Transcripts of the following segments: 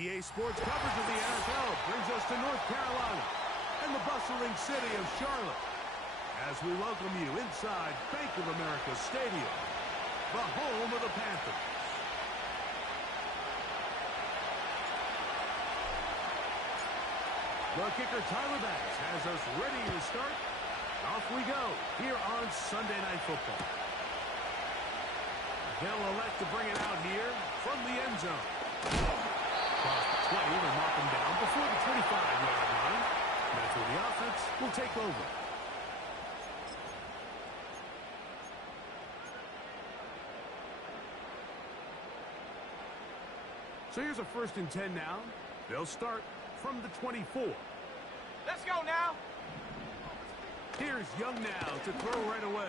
EA Sports coverage of the NFL brings us to North Carolina and the bustling city of Charlotte as we welcome you inside Bank of America Stadium, the home of the Panthers. The kicker Tyler Banks has us ready to start. Off we go here on Sunday Night Football. They'll elect to bring it out here from the end zone. Across the 20, they mark him down before the 25-yard line. That's where the offense will take over. So here's a 1st and 10 now. They'll start from the 24. Let's go now. Here's Young now to throw right away.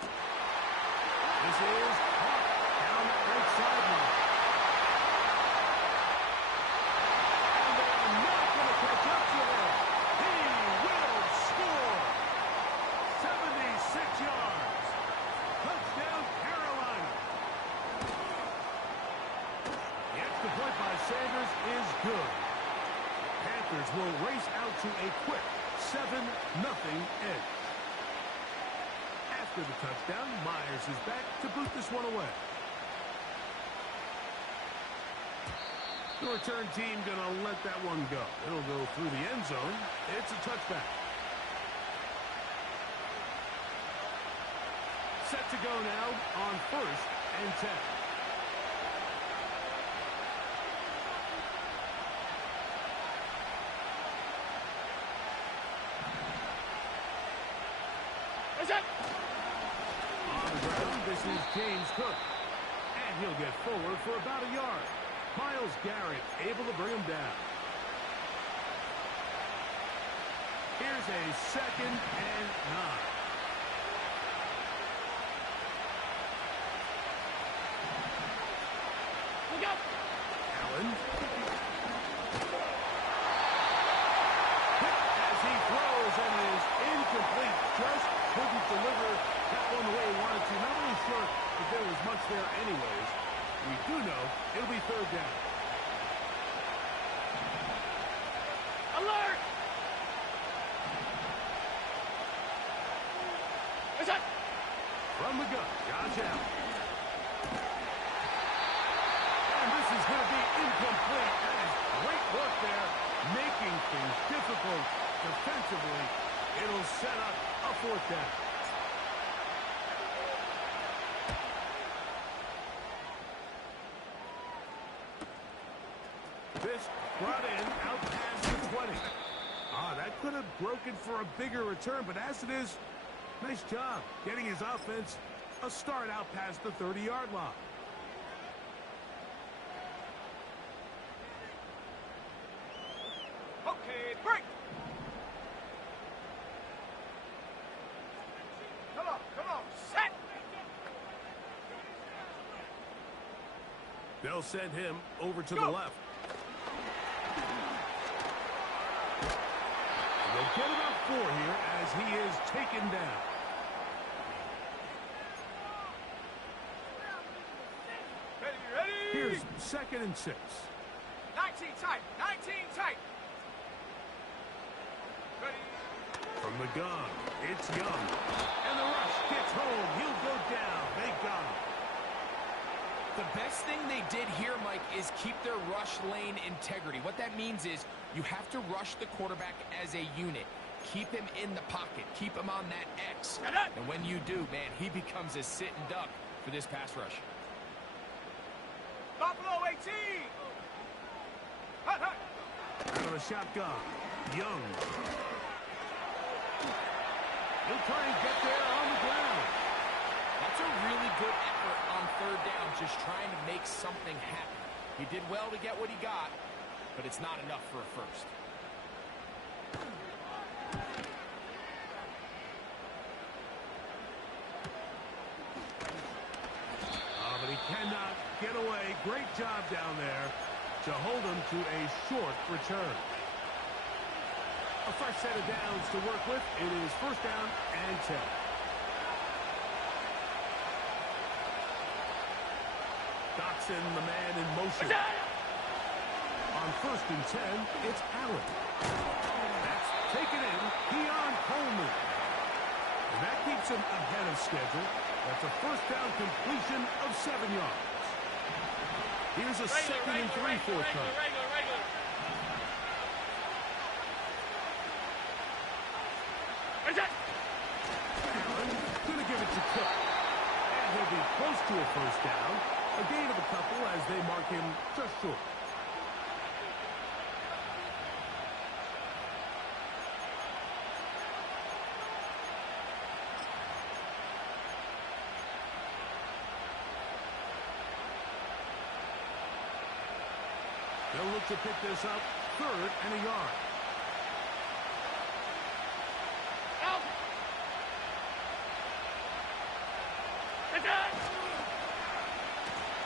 This is Hart down the right sideline. And they're not going to catch up to him. He will score. 76 yards. Touchdown, Carolina. The extra point by Sanders is good. Panthers will race out to a quick 7-0 edge. After the touchdown, Myers is back to boot this one away. The return team gonna let that one go. It'll go through the end zone. It's a touchback. Set to go now on 1st and 10. This is James Cook, and he'll get forward for about a yard. Myles Garrett able to bring him down. Here's a 2nd and 9. Look out! Allen. As he throws and is incomplete. Just couldn't deliver that one the way he wanted to. Not really sure if there was much there anyways. We do know it'll be 3rd down. Alert! Is that? From the gun, Josh Allen. And this is going to be incomplete. That is great work there, making things difficult defensively. It'll set up a 4th down. This brought in out past the 20. That could have broken for a bigger return, but as it is, nice job getting his offense a start out past the 30-yard line. Okay, break. Come on, set. They'll send him over to the left. They'll get about 4 here as he is taken down. Ready. Here's 2nd and 6. 19 tight. Ready. From the gun, it's Young. And the rush gets home. He'll go down. They got him. The best thing they did here, Mike, is keep their rush lane integrity. What that means is you have to rush the quarterback as a unit. Keep him in the pocket. Keep him on that X. And when you do, man, he becomes a sitting duck for this pass rush. Buffalo 18. Hut. Out of the shotgun, Young. He'll try and get there on the ground. That's a really good effort on 3rd down, just trying to make something happen. He did well to get what he got, but it's not enough for a 1st. But he cannot get away. Great job down there to hold him to a short return. A fresh set of downs to work with. It is 1st down and 10. Dotson, the man in motion. On 1st and 10, it's Allen. That's taken in. Keon Coleman. And that keeps him ahead of schedule. That's a first down completion of 7 yards. Here's a second and 3 forthcoming. Allen going to give it to Cook. And he'll be close to a first down. A gain of a couple as they mark him just short. They'll look to pick this up, 3rd and a yard.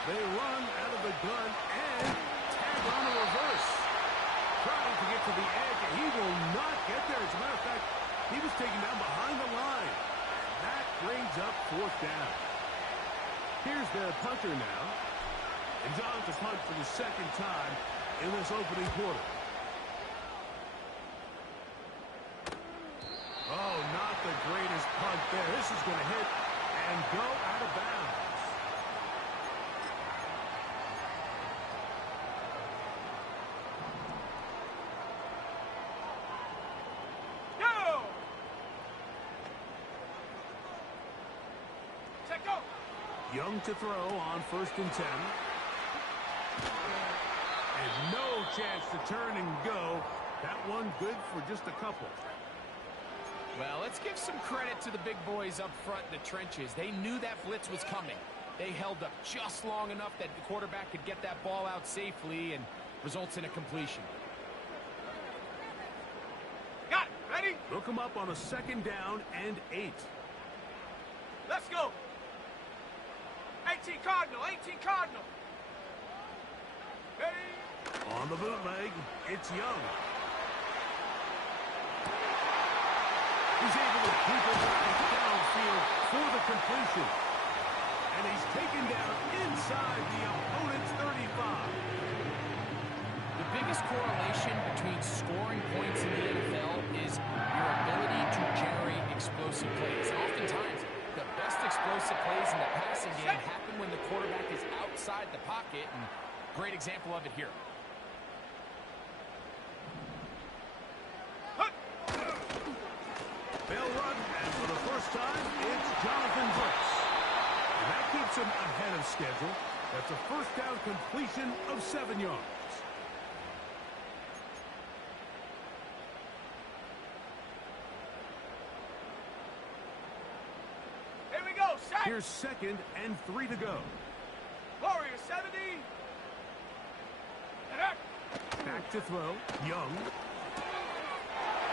They run out of the gun and tag on a reverse. Trying to get to the edge, and he will not get there. As a matter of fact, he was taken down behind the line. And that brings up 4th down. Here's their punter now. And John to punt for the 2nd time in this opening quarter. Oh, not the greatest punt there. This is going to hit and go out of bounds. Go! Set go! Young to throw on 1st and 10. And no chance to turn and go. That one good for just a couple. Well, let's give some credit to the big boys up front in the trenches. They knew that blitz was coming. They held up just long enough that the quarterback could get that ball out safely and results in a completion. Got it. Ready? Look him up on a 2nd down and 8. Let's go. 18 Cardinal, 18 Cardinal. Ready? On the bootleg, it's Young. He's able to keep it downfield for the completion. And he's taken down inside the opponent's 35. The biggest correlation between scoring points in the NFL is your ability to generate explosive plays. And oftentimes, the best explosive plays in the passing game happen when the quarterback is outside the pocket, and great example of it here. They'll run, and for the first time, it's Jonathan Brooks. And that keeps him ahead of schedule. That's a first down completion of 7 yards. Here we go. Set. Here's 2nd and 3 to go. Warrior 70. And up. Back to throw. Young.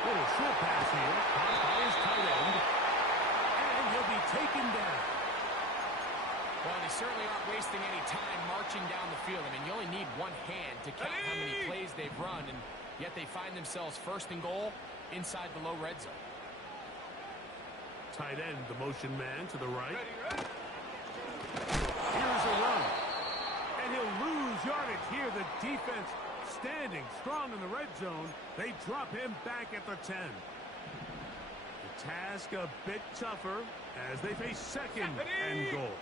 Little short pass here. Caught by his tight end. And he'll be taken down. Well, they certainly aren't wasting any time marching down the field. I mean, you only need one hand to count how many plays they've run, and yet they find themselves 1st and goal inside the low red zone. Tight end, the motion man to the right. Ready? Here's a run. And he'll lose yardage here. The defense standing strong in the red zone. They drop him back at the 10. The task a bit tougher as they face 2nd and goal.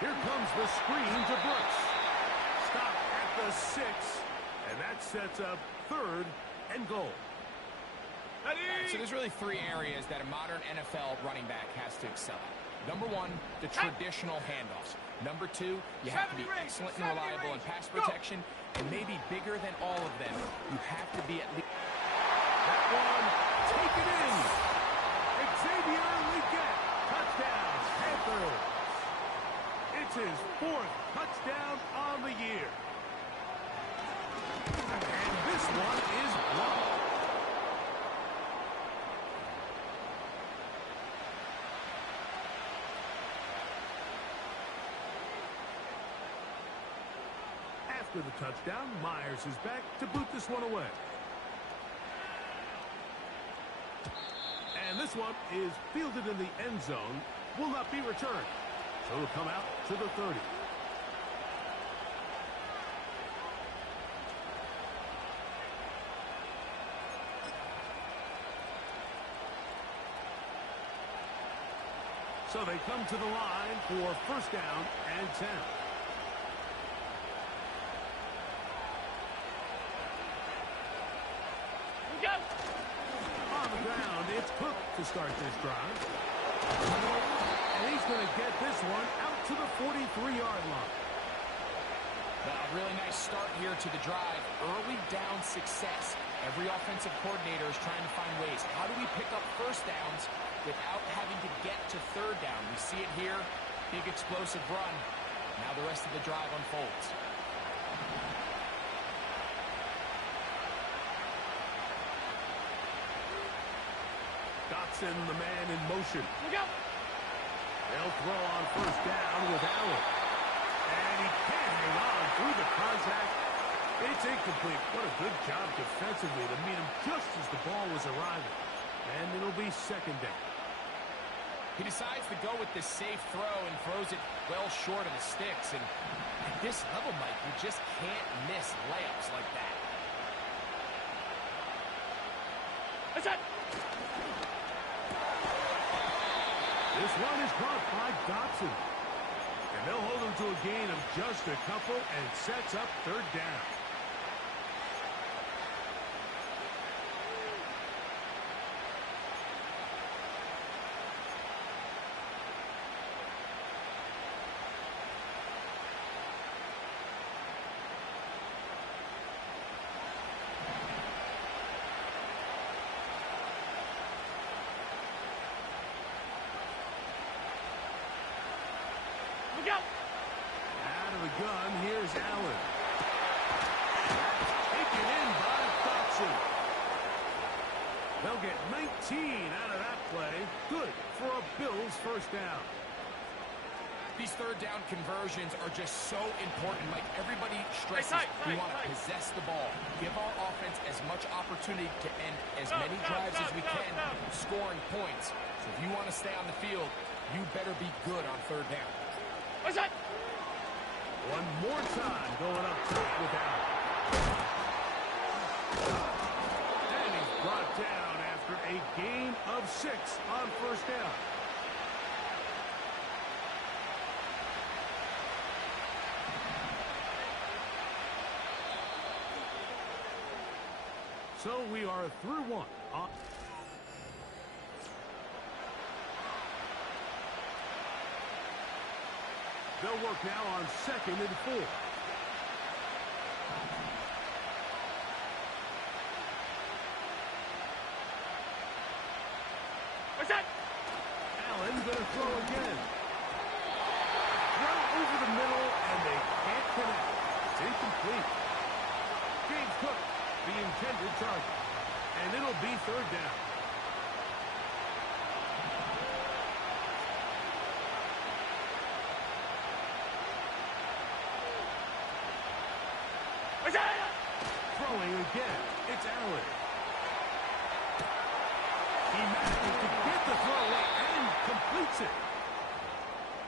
Here comes the screen to Brooks. Stop at the 6. And that sets up 3rd and goal. Ready? So there's really 3 areas that a modern NFL running back has to excel at. Number 1, the traditional handoffs. Number 2, you have to be excellent and reliable in pass protection. And maybe bigger than all of them, you have to be at least... That one, taken in. Xavier Leggett, touchdown, Panthers. It's his 4th touchdown on the year. And this one is blocked. After the touchdown, Myers is back to boot this one away. And this one is fielded in the end zone, will not be returned. So it'll come out to the 30. So they come to the line for first down and 10. On the ground, it's Cook to start this drive. And he's going to get this one out to the 43-yard line. A really nice start here to the drive. Early down success. Every offensive coordinator is trying to find ways. How do we pick up first downs without having to get to third down? We see it here. Big explosive run. Now the rest of the drive unfolds. Dotson, the man in motion. They'll throw on first down with Allen. And he can't hang on through the contact. It's incomplete. What a good job defensively to meet him just as the ball was arriving. And it'll be second down. He decides to go with this safe throw and throws it well short of the sticks. And at this level, Mike, you just can't miss layups like that. That's it. This one is caught by Dotson. And they'll hold him to a gain of just a couple and sets up third down. Out of the gun, here's Allen. Taken in by Dotson. They'll get 19 out of that play. Good for a Bills first down. These third down conversions are just so important. Like everybody stresses, we want to possess the ball. Give our offense as much opportunity to end as many drives as we can, scoring points. So if you want to stay on the field, you better be good on third down. What's that? One more time going up top with Allen. And he's brought down after a gain of 6 on first down. So we are through one. They'll work now on 2nd and 4. What's that? Allen going to throw again. Throw over the middle, and they can't connect. It's incomplete. James Cook, the intended target. And it'll be third down. Throwing again, it's Allen. He manages to get the throw away and completes it.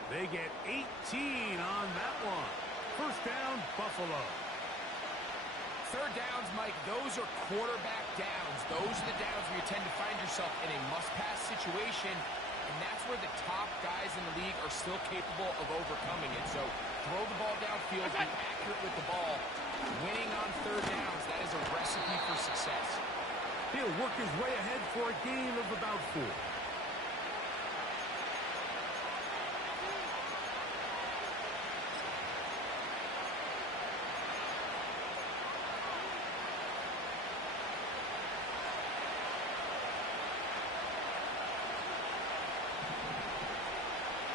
They get 18 on that one. First down, Buffalo. Third downs, Mike, those are quarterback downs. Those are the downs where you tend to find yourself in a must-pass situation, and that's where the top guys in the league are still capable of overcoming it. So throw the ball downfield, be accurate with the ball. Winning on third downs, that is a recipe for success. He'll work his way ahead for a gain of about 4.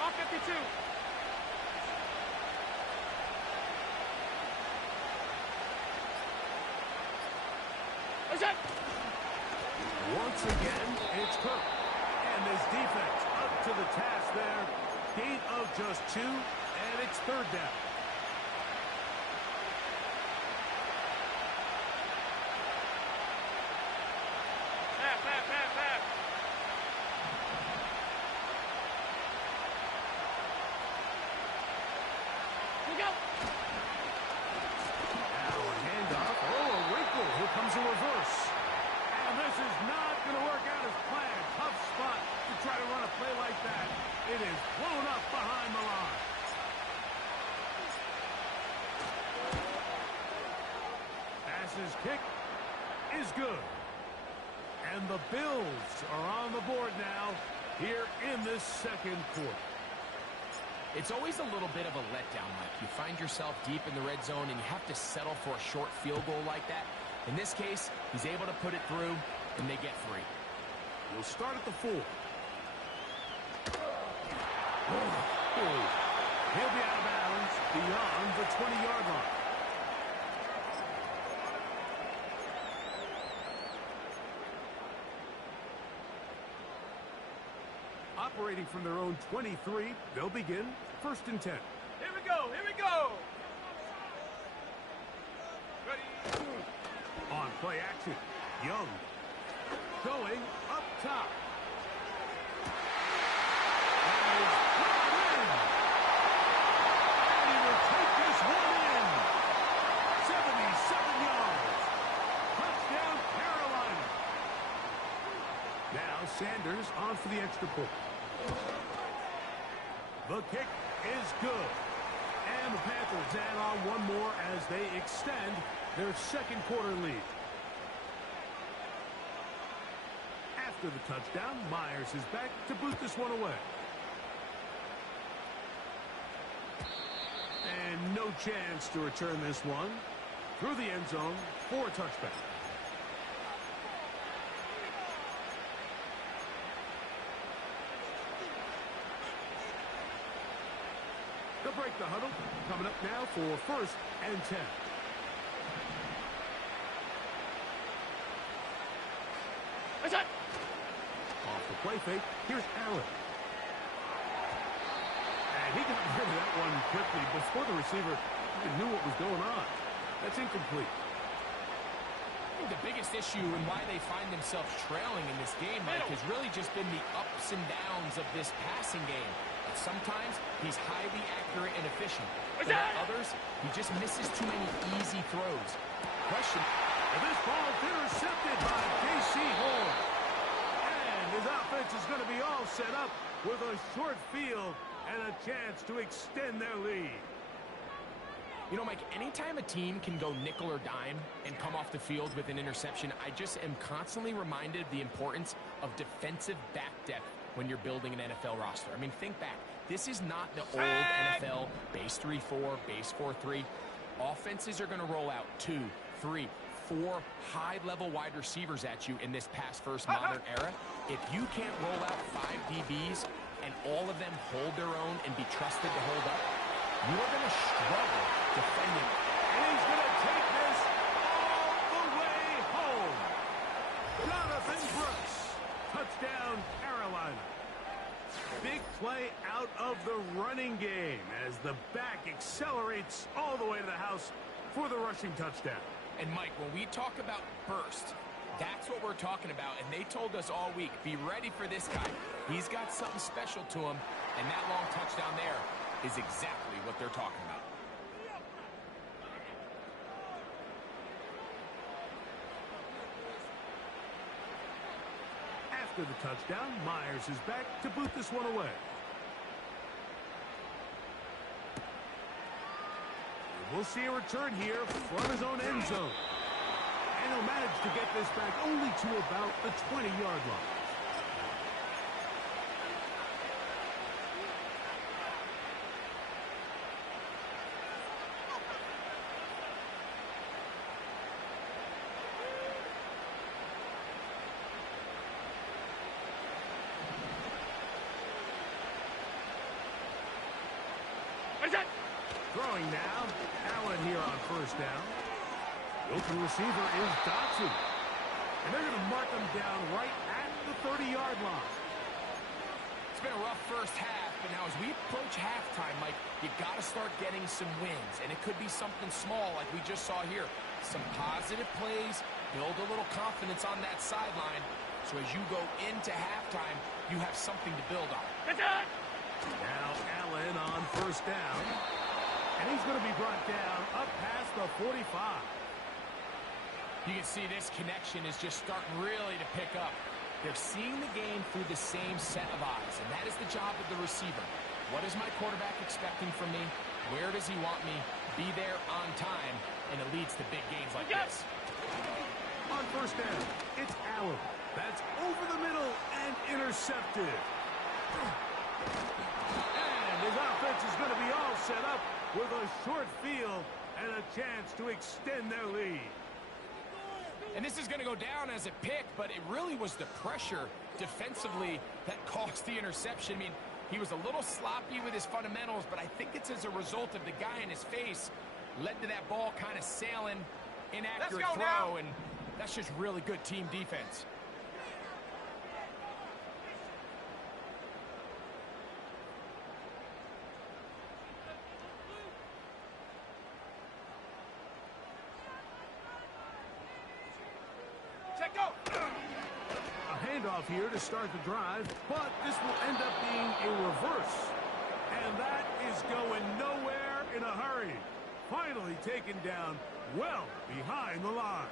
Off 52. Once again, it's Cook. And his defense up to the task there. Gain of just 2, and it's third down. Pass. Look out. Now a handoff. Oh, a wrinkle. Here comes a reverse. And this is not going to work out as planned. Tough spot to try to run a play like that. It is is good. And the Bills are on the board now here in this second quarter. It's always a little bit of a letdown, Mike. You find yourself deep in the red zone and you have to settle for a short field goal like that. In this case, he's able to put it through, and they get 3. We'll start at the 4. He'll be out of bounds beyond the 20-yard line. Operating from their own 23, they'll begin 1st and 10. Here we go. Here we go. Ready. On play action, Young going up top. And he's brought in. And he will take this one in. 77 yards. Touchdown, Carolina. Now Sanders on for the extra point. The kick is good. And the Panthers add on one more as they extend their second quarter lead. After the touchdown, Myers is back to boot this one away. And no chance to return this one through the end zone for a touchback. They'll break the huddle. Coming up now for 1st and 10. What's that? Off the play fake, here's Allen. And he got rid of that one quickly before the receiver even knew what was going on. That's incomplete. I think the biggest issue and why they find themselves trailing in this game, Mike, has really just been the ups and downs of this passing game. But sometimes he's highly accurate and efficient. But at others, he just misses too many easy throws. Question. And this ball's intercepted by J.C. Horn. And his offense is going to be all set up with a short field and a chance to extend their lead. You know, Mike, anytime a team can go nickel or dime and come off the field with an interception, I just am constantly reminded of the importance of defensive back depth when you're building an NFL roster. I mean, think back. This is not the old NFL base 3-4, base 4-3. Offenses are going to roll out 2, 3, 4 high-level wide receivers at you in this pass-first modern era. If you can't roll out 5 DBs and all of them hold their own and be trusted to hold up, you are going to struggle defending. And he's going to take this all the way home. Jonathan Brooks. Touchdown, Carolina. Big play out of the running game as the back accelerates all the way to the house for the rushing touchdown. And, Mike, when we talk about burst, that's what we're talking about. And they told us all week, be ready for this guy. He's got something special to him. And that long touchdown there is exactly what they're talking about. After the touchdown, Myers is back to boot this one away. We'll see a return here from his own end zone. And he'll manage to get this back only to about the 20-yard line. Throwing now, Allen here on 1st down. The open receiver is Dotson. And they're going to mark him down right at the 30-yard line. It's been a rough first half, but now as we approach halftime, Mike, you got to start getting some wins. And it could be something small like we just saw here. Some positive plays, build a little confidence on that sideline. So as you go into halftime, you have something to build on. Now Allen on 1st down. And he's going to be brought down up past the 45. You can see this connection is just starting really to pick up. They're seeing the game through the same set of eyes, and that is the job of the receiver. What is my quarterback expecting from me? Where does he want me? Be there on time, and it leads to big gains like this. on first down. It's Allen. That's over the middle and intercepted. And his offense is going to be all set up with a short field and a chance to extend their lead. And this is going to go down as a pick, but it really was the pressure defensively that caused the interception. I mean, he was a little sloppy with his fundamentals, but I think it's as a result of the guy in his face led to that ball kind of sailing, inaccurate throw, now. And that's just really good team defense. Check go. A handoff here to start the drive, but this will end up being a reverse. And that is going nowhere in a hurry. Finally taken down well behind the line.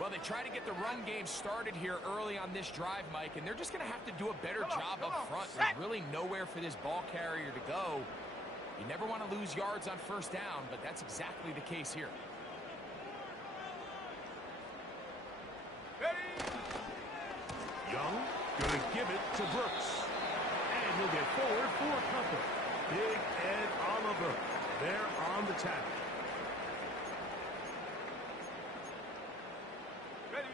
Well, they try to get the run game started here early on this drive, Mike, and they're just going to have to do a better job up front. There's really nowhere for this ball carrier to go. You never want to lose yards on first down, but that's exactly the case here. Young, going to give it to Brooks. And he'll get forward for a couple. Big Ed Oliver there on the tackle. Ready.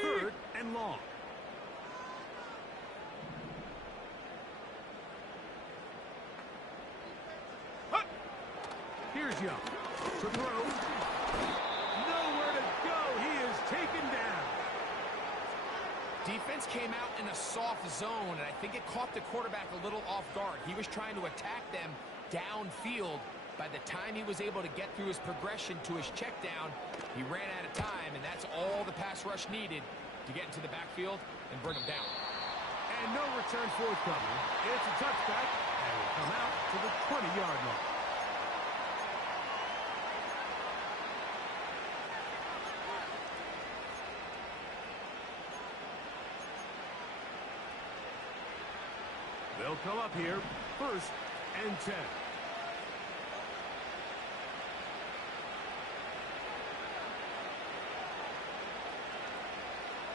Third and long. Hut. Here's Young to throw. Nowhere to go. He is taken down. Defense came out in a soft zone, and I think it caught the quarterback a little off guard. He was trying to attack them downfield. By the time he was able to get through his progression to his check down, he ran out of time, and that's all the pass rush needed to get into the backfield and bring him down. And no return forthcoming. It's a touchback, and will come out to the 20-yard line. They'll come up here, first and 10.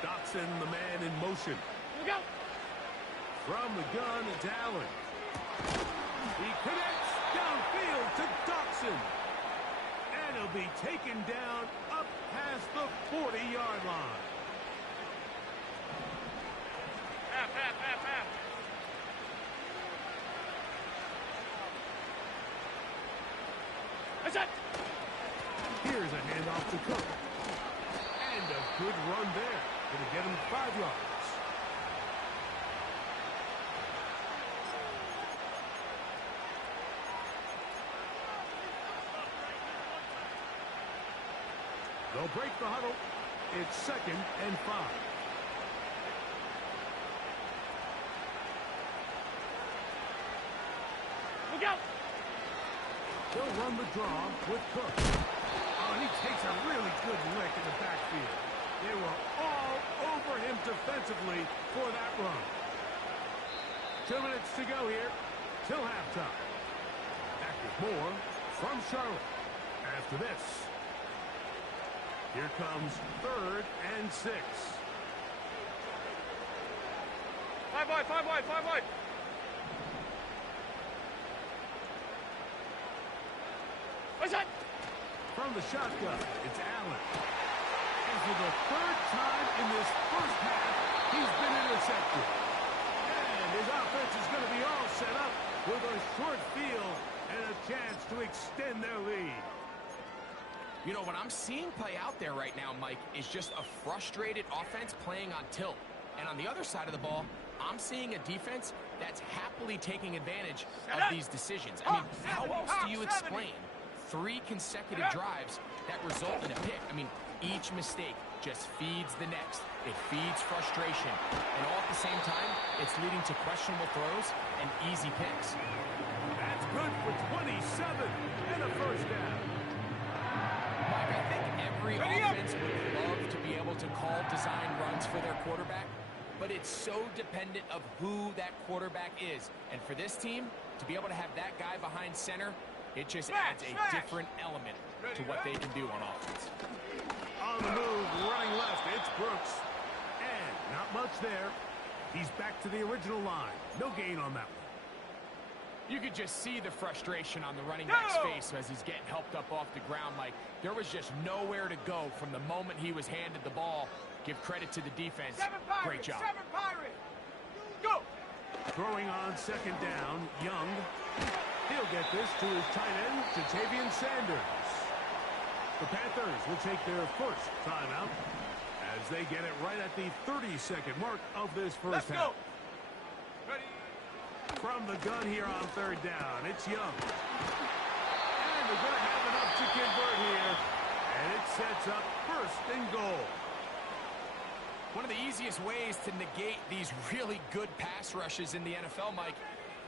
Dotson, the man in motion. Here we go. From the gun, it's Allen. He connects downfield to Dotson. And he'll be taken down up past the 40-yard line. Half. That's it. Here's a handoff to Cook. And a good run there. Going to get him 5 yards. They'll break the huddle. It's 2nd and 5. Look out. They'll run the draw with Cook. Oh, and he takes a really good lick in the backfield. They were all over him defensively for that run. 2 minutes to go here till halftime. Back with more from Charlotte after this. Here comes 3rd and 6. 5 wide. What's that? From the shotgun, it's Allen. And for the 3rd time in this first half, he's been intercepted. And his offense is going to be all set up with a short field and a chance to extend their lead. You know, what I'm seeing play out there right now, Mike, is just a frustrated offense playing on tilt. And on the other side of the ball, I'm seeing a defense that's happily taking advantage of these decisions. I mean, how else do you explain 3 consecutive drives that result in a pick? I mean, each mistake just feeds the next. It feeds frustration. And all at the same time, it's leading to questionable throws and easy picks. That's good for 27 and a first down. Mike, I think every offense would love to be able to call design runs for their quarterback, but it's so dependent of who that quarterback is. And for this team, to be able to have that guy behind center, it just adds a different element to what they can do on offense. On the move, running left, it's Brooks. And not much there. He's back to the original line. No gain on that one. You could just see the frustration on the running back's face as he's getting helped up off the ground. Like, there was just nowhere to go from the moment he was handed the ball. Give credit to the defense. Great job. Go! Throwing on second down, Young. He'll get this to his tight end, Ja'Tavion Sanders. The Panthers will take their first timeout as they get it right at the 30-second mark of this first half. Go! Ready? From the gun here on third down, it's Young. And they're going to have enough to convert here. And it sets up first and goal. One of the easiest ways to negate these really good pass rushes in the NFL, Mike,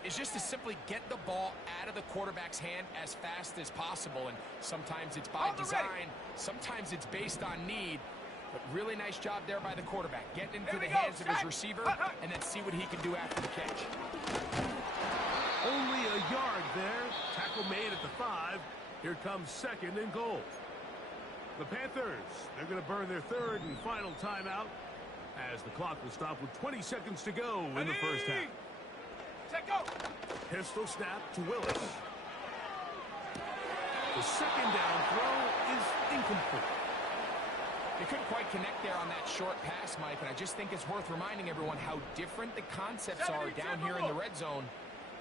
is just to simply get the ball out of the quarterback's hand as fast as possible. And sometimes it's by design, sometimes it's based on need. But really nice job there by the quarterback. Getting into the hands of his receiver and then see what he can do after the catch. Only a yard there. Tackle made at the 5. Here comes second and goal. The Panthers, they're going to burn their third and final timeout as the clock will stop with 20 seconds to go in the first half. Set, go! Pistol snap to Willis. The second down throw is incomplete. They couldn't quite connect there on that short pass, Mike, and I just think it's worth reminding everyone how different the concepts are down here in the red zone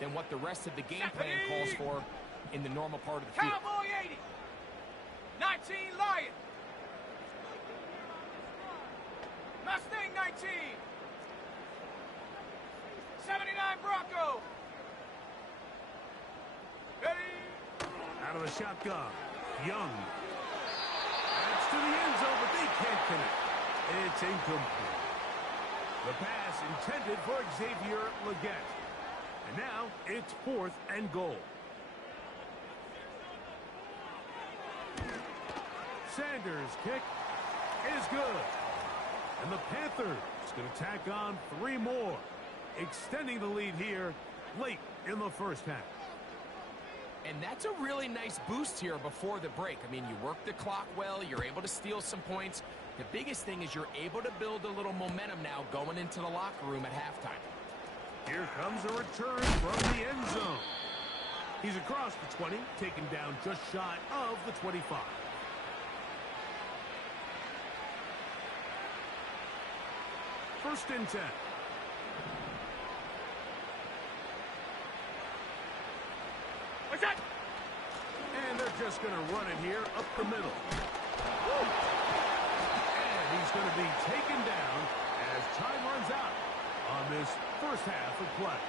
than what the rest of the game plan calls for in the normal part of the field. Cowboy 80! 19 Lion! Mustang 19! 79 Bronco! Ready? Out of the shotgun, Young. That's to the end zone, but they can't connect. It's incomplete. The pass intended for Xavier Legette. And now it's fourth and goal. Sanders' kick is good. And the Panthers going to tack on 3 more, extending the lead here late in the first half. And that's a really nice boost here before the break. I mean, you work the clock well, you're able to steal some points. The biggest thing is you're able to build a little momentum now going into the locker room at halftime. Here comes a return from the end zone. He's across the 20, taken down just shy of the 25. First and 10. What's that? And they're just going to run it here up the middle. Woo! And he's going to be taken down as time runs out on this first half of play.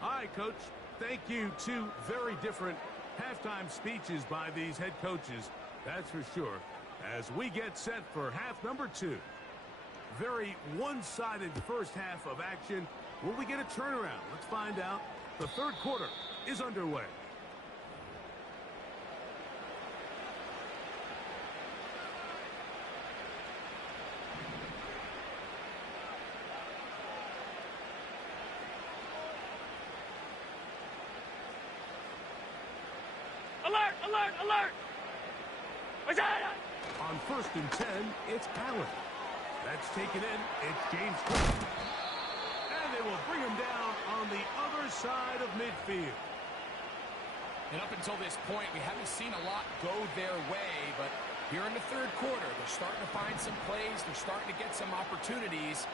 All right, Coach. Thank you. 2 very different halftime speeches by these head coaches. That's for sure. As we get set for half number 2. Very one-sided first half of action. Will we get a turnaround? Let's find out. The third quarter is underway. Alert! Alert! Alert! What's that? On first and 10, it's Allen. That's taken in. It's James Cook. And they will bring him down on the other side of midfield. And up until this point, we haven't seen a lot go their way, but here in the third quarter, they're starting to find some plays. They're starting to get some opportunities.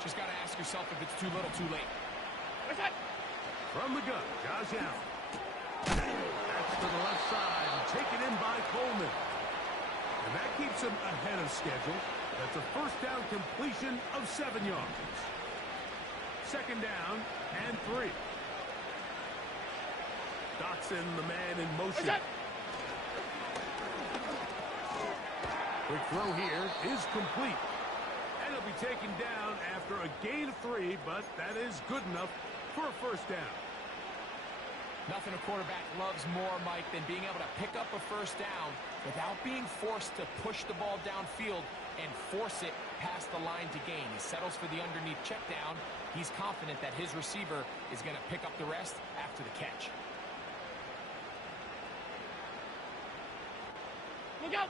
Just got to ask yourself if it's too little, too late. What's that? From the gun, Josh Allen. That's to the left side, taken in by Coleman. And that keeps him ahead of schedule. That's a first down completion of 7 yards. Second down and 3. Dotson, the man in motion. Quick throw here is complete. And it'll be taken down after a gain of 3, but that is good enough for a first down. Nothing a quarterback loves more, Mike, than being able to pick up a first down without being forced to push the ball downfield and force it past the line to gain. He settles for the underneath check down. He's confident that his receiver is going to pick up the rest after the catch. Look out!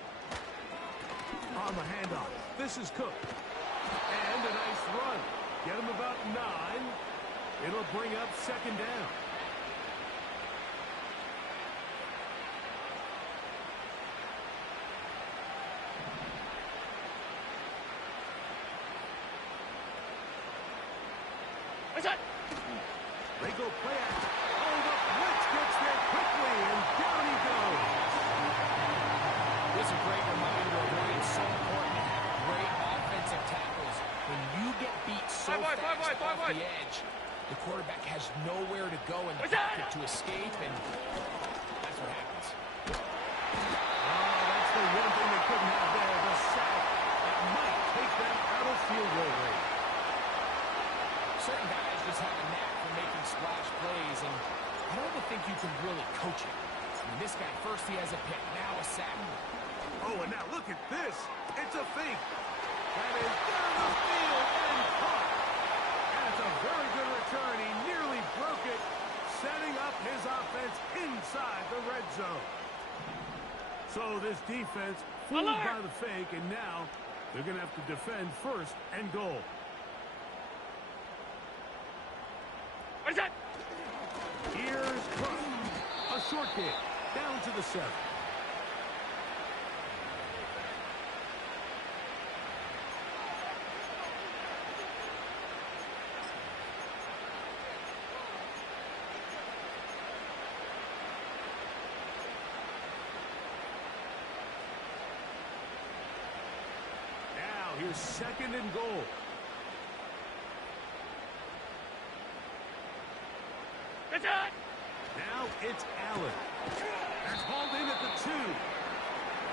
On the handoff, this is Cook. And a nice run. Get him about 9. It'll bring up second down. What's that? They go play action. Oh, the blitz gets there quickly, and down he goes. This is a great reminder of why it's so important to have great offensive tackles. When you get beat so fast off the edge, the quarterback has nowhere to go in the pocket to escape, and that's what happens. Oh, that's the one thing they couldn't have there, the sack. That might take them out of field goal range. Certain guys just have a knack for making splash plays, and I don't even think you can really coach it. I mean, this guy, first he has a pick, now a sack. Oh, and now look at this. It's a fake. That is down the field and caught. And it's a very good return. He nearly broke it, setting up his offense inside the red zone. So this defense fooled by the fake, and now they're going to have to defend first and goal. What's that? Here's Cook. A short kick. Down to the 7. Now here's second and goal. What's that? Now it's Allen. That's hauled in at the 2.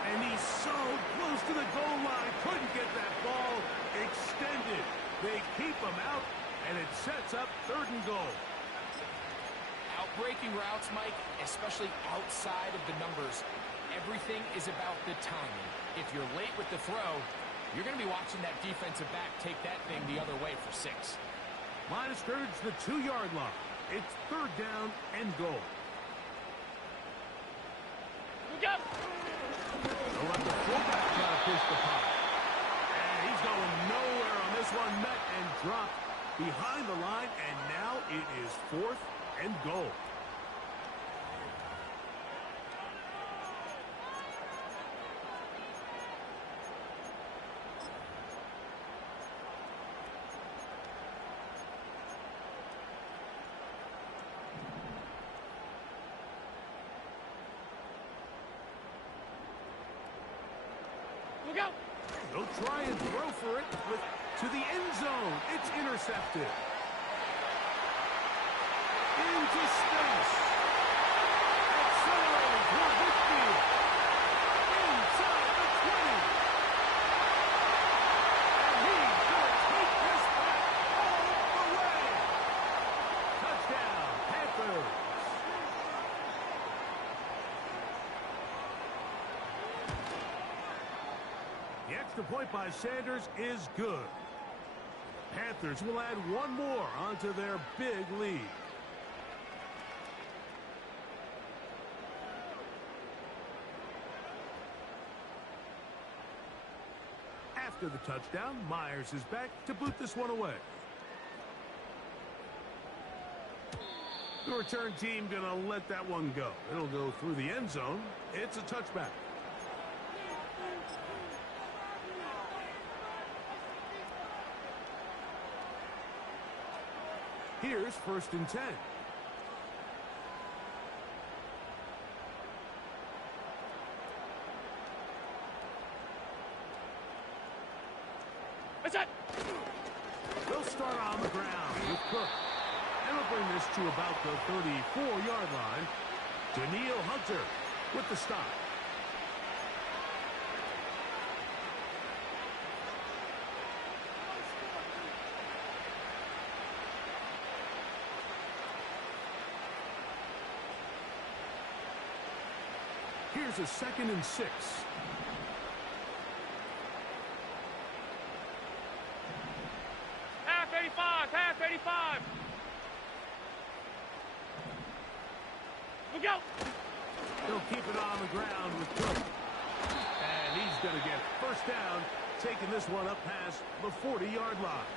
And he's so close to the goal line. Couldn't get that ball extended. They keep him out, and it sets up third and goal. Outbreaking routes, Mike, especially outside of the numbers, everything is about the timing. If you're late with the throw, you're going to be watching that defensive back take that thing the other way for 6. Line of scrimmage, the 2-yard line. It's third down and goal. Look out! They'll let the fullback try to push the puck. And he's going nowhere on this one. Met and dropped behind the line. And now it is fourth and goal. Look out! They'll try and throw for it to the end zone. It's intercepted. Into space. Accelerating toward midfield. Inside the 20. And he's going to take this back all the way. Touchdown, Panthers. The extra point by Sanders is good. Panthers will add one more onto their big lead. After the touchdown, Myers is back to boot this one away. The return team gonna let that one go. It'll go through the end zone. It's a touchback. Here's first and 10. What's that? They'll start on the ground with Cook. And they'll bring this to about the 34-yard line. Daniil Hunter with the stop. Here's a 2nd and 6. MADDEN25. Look out. He'll keep it on the ground with Cook. And he's going to get first down, taking this one up past the 40-yard line.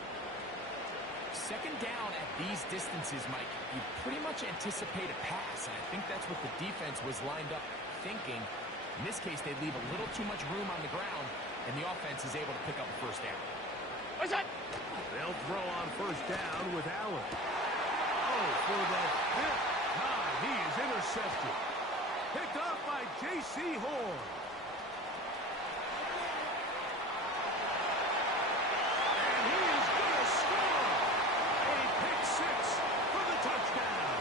Second down at these distances, Mike, you pretty much anticipate a pass, and I think that's what the defense was lined up thinking. In this case, they leave a little too much room on the ground, and the offense is able to pick up a first down. What's that? They'll throw on first down with Allen. Oh, for the fifth time, he is intercepted. Picked up by J.C. Horn. And he is going to score a pick six for the touchdown.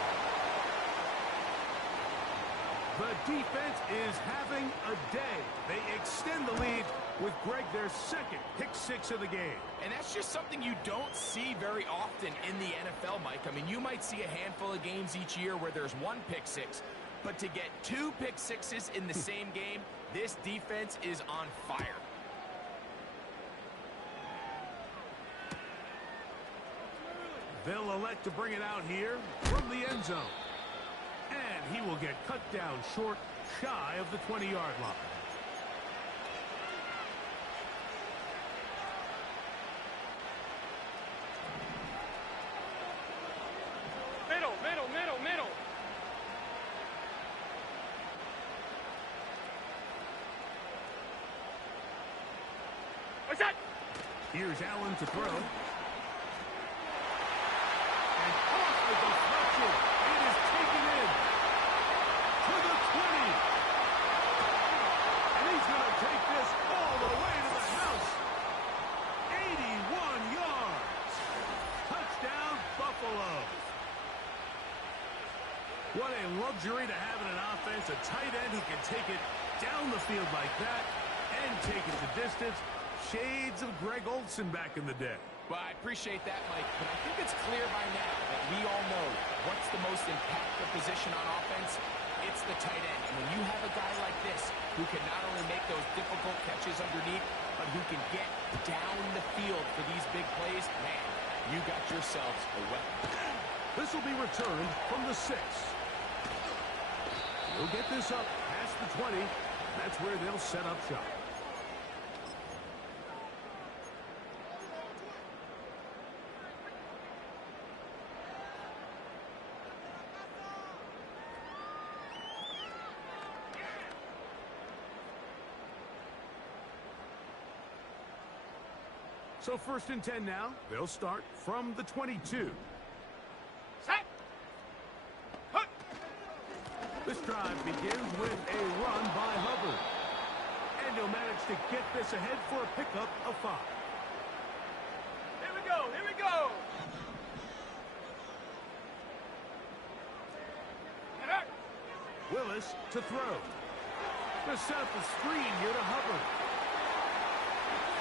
The defense is having a day. They extend the lead with Greg, their second pick six of the game. And that's just something you don't see very often in the NFL, Mike. I mean, you might see a handful of games each year where there's one pick six, but to get two pick sixes in the same game, this defense is on fire. They'll elect to bring it out here from the end zone. And he will get cut down short, shy of the 20-yard line. Middle. What's that? Here's Allen to throw. And off the deflection. It is taken in to the 20. And he's going to take this all the way to the house. 81 yards. Touchdown, Buffalo. What a luxury to have in an offense, a tight end who can take it down the field like that and take it the distance. Shades of Greg Olsen back in the day. Well, I appreciate that, Mike, but I think it's clear by now that we all know what's the most impactful position on offense. It's the tight end. And when you have a guy like this who can not only make those difficult catches underneath, but who can get down the field for these big plays, man, you got yourselves a weapon. This will be returned from the 6. He'll get this up past the 20. That's where they'll set up shop. So 1st and 10 now. They'll start from the 22. Set. This drive begins with a run by Hubbard. And he'll manage to get this ahead for a pickup of 5. Here we go. Willis to throw. To set up the screen here to Hubbard.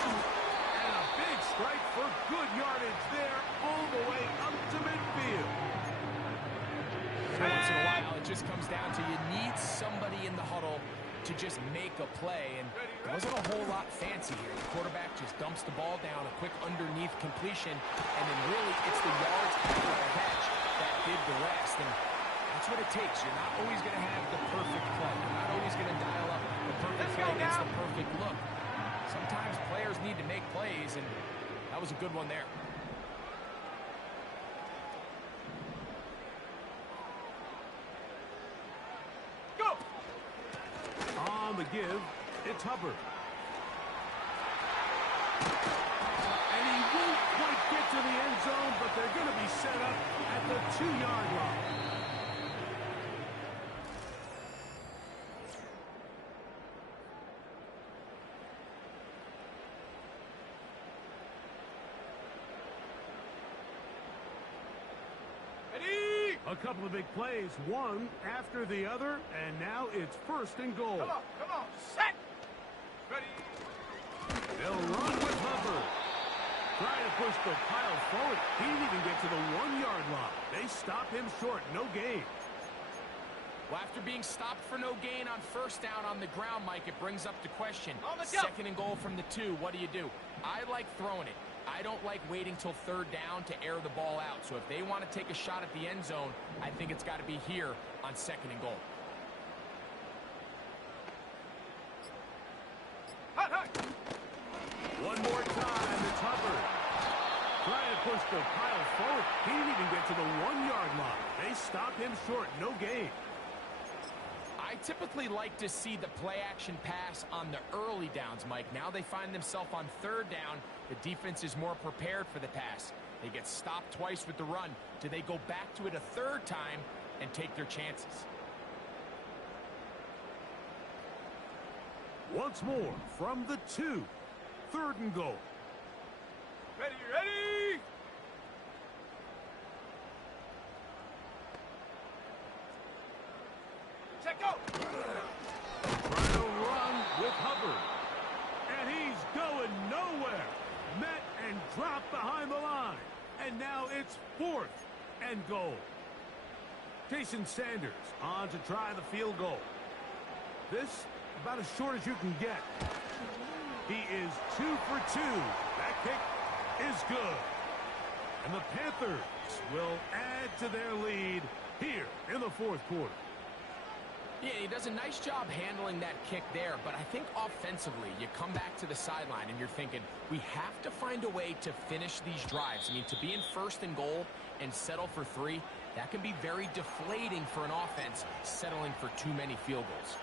And a big strike for good yardage there all the way up to midfield. Every once in a while, it just comes down to you need somebody in the huddle to just make a play, and there wasn't a whole lot fancy here. The quarterback just dumps the ball down, a quick underneath completion, and then really it's the yards after the catch that did the rest, and that's what it takes. You're not always going to have the perfect play. You're not always going to dial up the perfect play against the perfect look. Sometimes players need to make plays, and that was a good one there. On the give, it's Hubbard. And he won't quite get to the end zone, but they're going to be set up at the 2-yard line. A couple of big plays, one after the other, and now it's 1st and goal. Come on, set. Ready. They'll run with Hubbard. Trying to push the pile forward. He didn't even get to the 1-yard line. They stop him short. No gain. Well, after being stopped for no gain on 1st down on the ground, Mike, it brings up the question. Let's go. 2nd and goal from the 2, what do? I like throwing it. I don't like waiting till third down to air the ball out. So if they want to take a shot at the end zone, I think it's got to be here on 2nd and goal. One more time, it's Hubbard. Trying to push the pile forward. He didn't even get to the 1-yard line. They stopped him short. No gain. I typically like to see the play-action pass on the early downs, Mike. Now they find themselves on 3rd down. The defense is more prepared for the pass. They get stopped twice with the run. Do they go back to it a 3rd time and take their chances? Once more from the 2. 3rd and goal. Ready, ready! Check go! Trying to run with Hubbard. And he's going nowhere. Met and dropped behind the line. And now it's 4th and goal. Jason Sanders on to try the field goal. This about as short as you can get. He is 2 for 2. That kick is good. And the Panthers will add to their lead here in the 4th quarter. Yeah, he does a nice job handling that kick there, but I think offensively, you come back to the sideline and you're thinking, we have to find a way to finish these drives. I mean, to be in 1st and goal and settle for 3, that can be very deflating for an offense settling for too many field goals.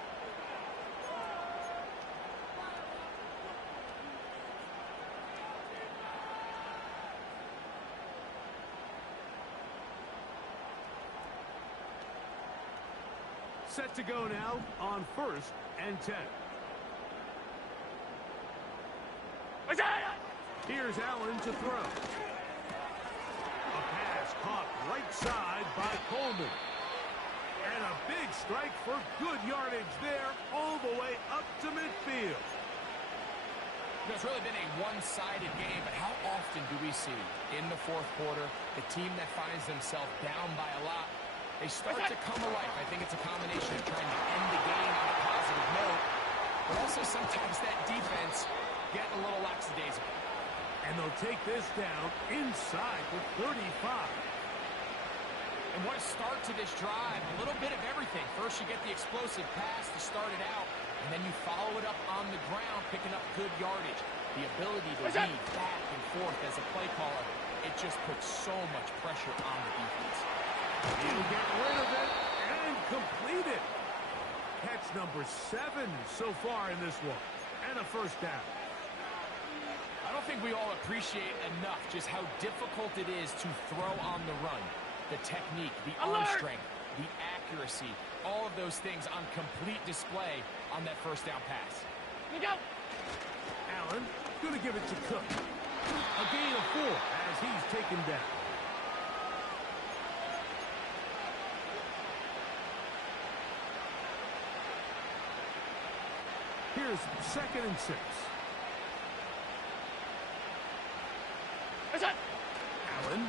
Set to go now on 1st and 10. Here's Allen to throw. A pass caught right side by Coleman. And a big strike for good yardage there all the way up to midfield. It's really been a one-sided game, but how often do we see in the 4th quarter the team that finds themselves down by a lot, they start to come alive. I think it's a combination of trying to end the game on a positive note, but also sometimes that defense getting a little lackadaisical. And they'll take this down inside the 35. And what a start to this drive. A little bit of everything. First, you get the explosive pass to start it out, and then you follow it up on the ground, picking up good yardage. The ability to weave back and forth as a play caller, it just puts so much pressure on the defense. He'll get rid of it and complete it. Catch number 7 so far in this one. And a 1st down. I don't think we all appreciate enough just how difficult it is to throw on the run. The technique, the arm strength, the accuracy, all of those things on complete display on that 1st down pass. Here we go! Allen going to give it to Cook. A gain of 4 as he's taken down. Here's 2nd and 6. Allen.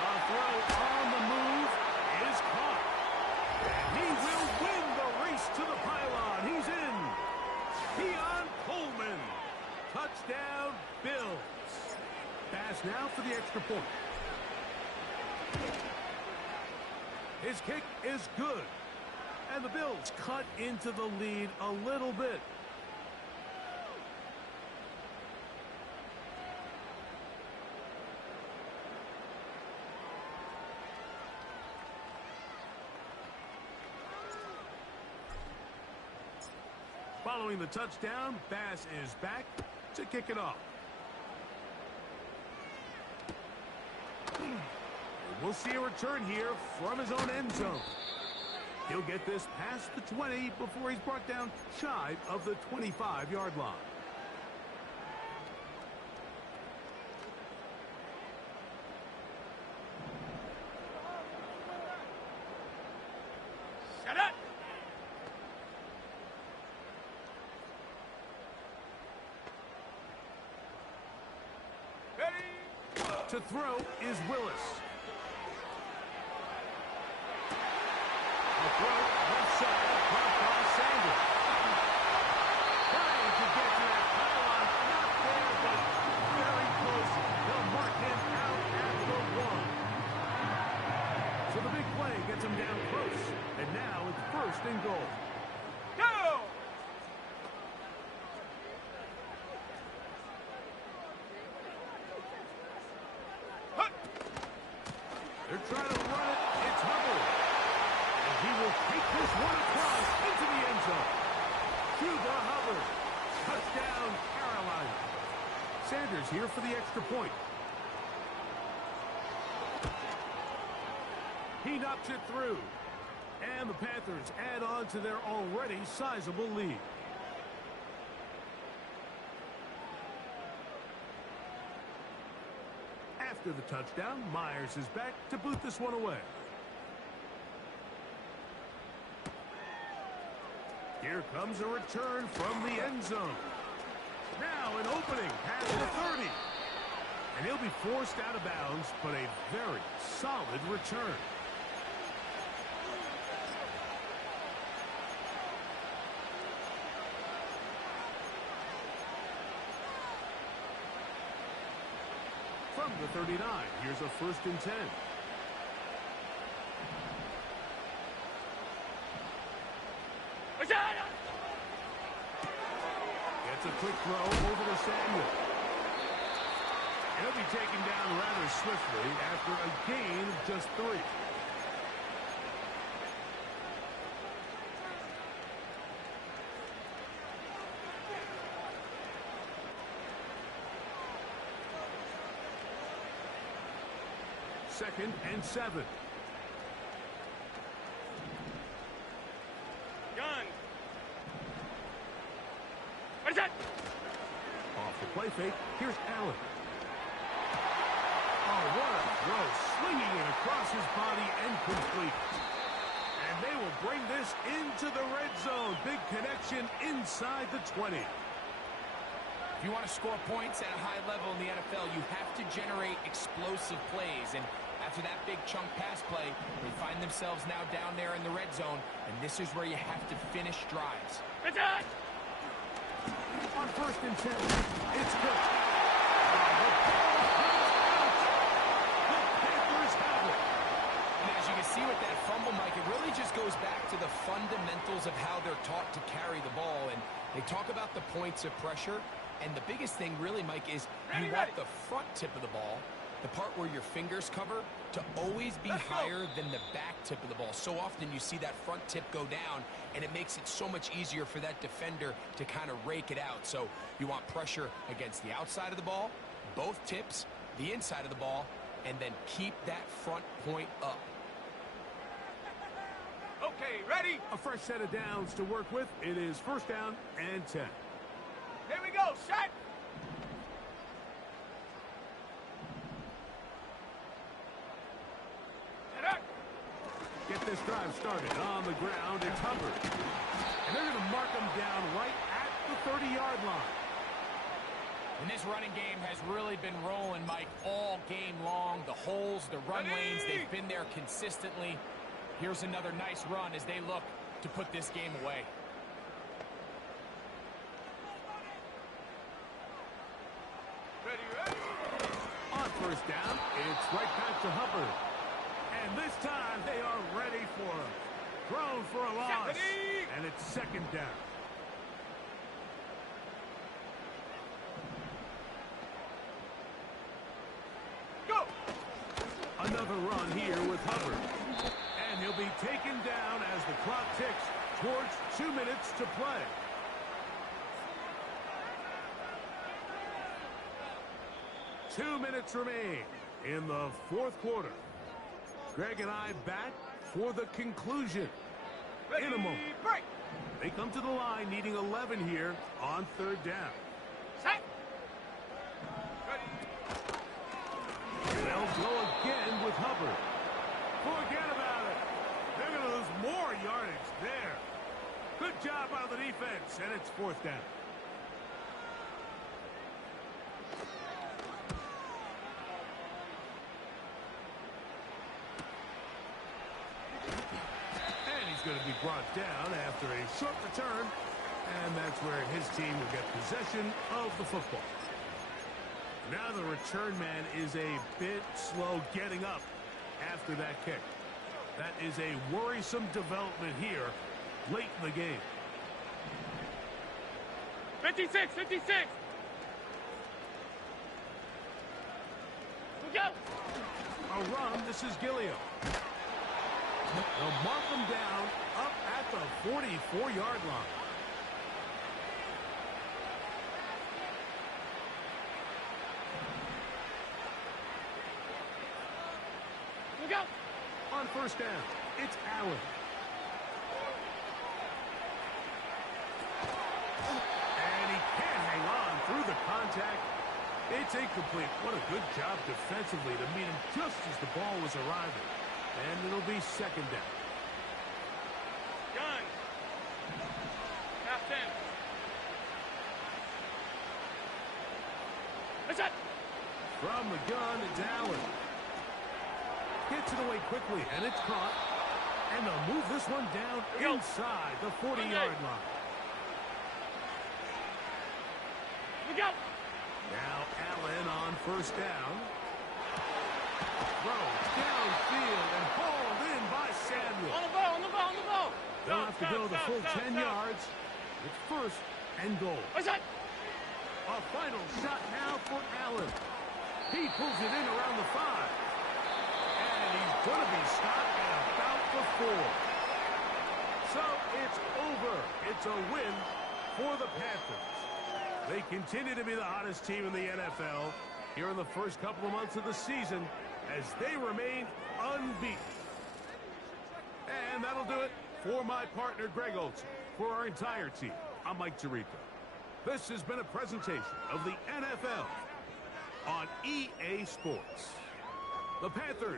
A throw on the move is caught. And he will win the race to the pylon. He's in. Keon Coleman. Touchdown, Bills. Pass now for the extra point. His kick is good. And the Bills cut into the lead a little bit. Following the touchdown, Bass is back to kick it off. We'll see a return here from his own end zone. He'll get this past the 20 before he's brought down shy of the 25-yard line. Shut up! Ready! To throw is Willis. A throw left side, caught by Sanders. Trying to get to that pile first and goal. Go! They're trying to run it. It's Hubbard. And he will take this one across into the end zone. Cuba Hubbard. Touchdown, Carolina. Sanders here for the extra point. He knocks it through. And the Panthers add on to their already sizable lead. After the touchdown, Myers is back to boot this one away. Here comes a return from the end zone. Now an opening past the 30. And he'll be forced out of bounds, but a very solid return. From the 39, here's a 1st and 10. Gets a quick throw over to Samuel. He'll be taken down rather swiftly after a gain of just 3. Second and 7. Gun. What is that? Off the play fake, here's Allen. Oh, what a throw. Slinging it across his body and complete. And they will bring this into the red zone. Big connection inside the 20. If you want to score points at a high level in the NFL, you have to generate explosive plays. And after that big chunk pass play, they find themselves now down there in the red zone, and this is where you have to finish drives. Attack! On 1st and 10, it's good. The Panthers have it. And as you can see with that fumble, Mike, it really just goes back to the fundamentals of how they're taught to carry the ball. And they talk about the points of pressure. And the biggest thing really, Mike, is you want the front tip of the ball, the part where your fingers cover, to always be higher than the back tip of the ball. So often you see that front tip go down, and it makes it so much easier for that defender to kind of rake it out. So you want pressure against the outside of the ball, both tips, the inside of the ball, and then keep that front point up. Okay, ready? A fresh set of downs to work with. It is 1st down and 10. Here we go, set! Get this drive started on the ground. It's Hubbard. And they're going to mark him down right at the 30-yard line. And this running game has really been rolling, Mike, all game long. The holes, the run lanes, they've been there consistently. Here's another nice run as they look to put this game away. Ready? On 1st down, it's right back to Hubbard. And this time they are ready for him. Thrown for a loss. And it's 2nd down. Go! Another run here with Hubbard. And he'll be taken down as the clock ticks towards 2 minutes to play. Two minutes remain in the 4th quarter. Greg and I back for the conclusion. Ready, In a moment. break! They come to the line needing 11 here on 3rd down. Set! Ready? They'll go again with Hubbard. Forget about it. They're going to lose more yardage there. Good job by the defense, and it's 4th down. Going to be brought down after a short return, and that's where his team will get possession of the football. Now the return man is a bit slow getting up after that kick. That is a worrisome development here late in the game. 56, 56. Look out. A run, this is Gilliam. They'll mark him down up at the 44-yard line. Look out. On first down, it's Allen. And he can't hang on through the contact. It's incomplete. What a good job defensively to meet him just as the ball was arriving. And it'll be second down. Gun. Half 10. That's it. From the gun, it's Allen. Gets it away quickly, and it's caught. And they'll move this one down inside the 40-yard line. Look out. Now Allen on first down. Throw downfield and hauled in by Samuel. On the ball, on the ball, on the ball. They'll have to go the full 10 yards. It's first and goal. What's that? A final shot now for Allen. He pulls it in around the 5. And he's going to be stopped at about the 4. So it's over. It's a win for the Panthers. They continue to be the hottest team in the NFL here in the first couple of months of the season as they remain unbeaten. And that'll do it for my partner, Greg Olson. For our entire team, I'm Mike Tirico. This has been a presentation of the NFL on EA Sports. The Panthers